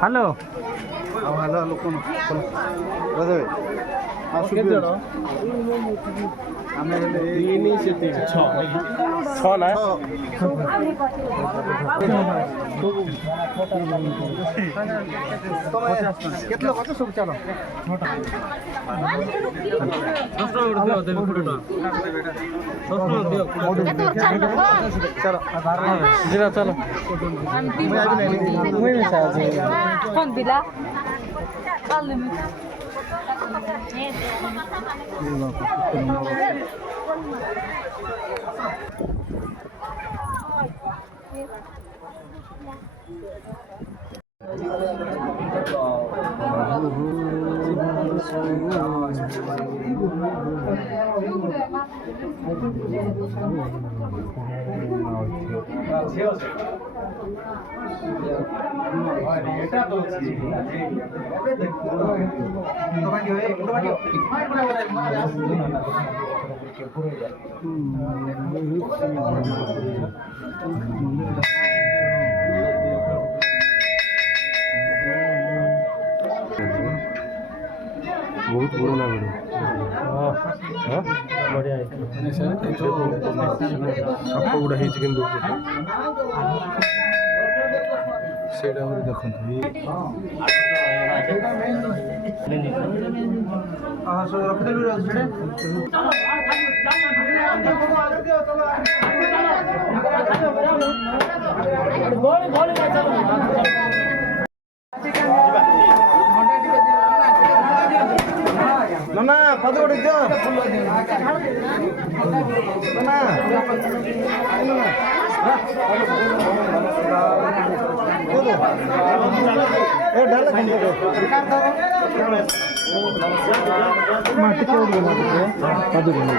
hello hello hello কোন রাজা ভাই କେତେ ଜଣ ଆମେ ହେଲେ ତିନି ସେ ତିନି ଛଅ ନା କେତେ ଲୋକ ଅଛ ସବୁ ଚାଲ ଚାଲ କଣ ଥିଲା ବହୁତ ପୁରୁଣା ଭିଡ଼ିଓ ବଢ଼ିଆ ସାପ ଗୁଡ଼ା ହେଇଛି କିନ୍ତୁ ସେଇଟା ଦେଖନ୍ତୁ ନା ପଦ ଗୋଟେ ଦିଅ ନା ଏ ଢାଲ ମାଟି କୋଉଠି ପଦ ପୁଣି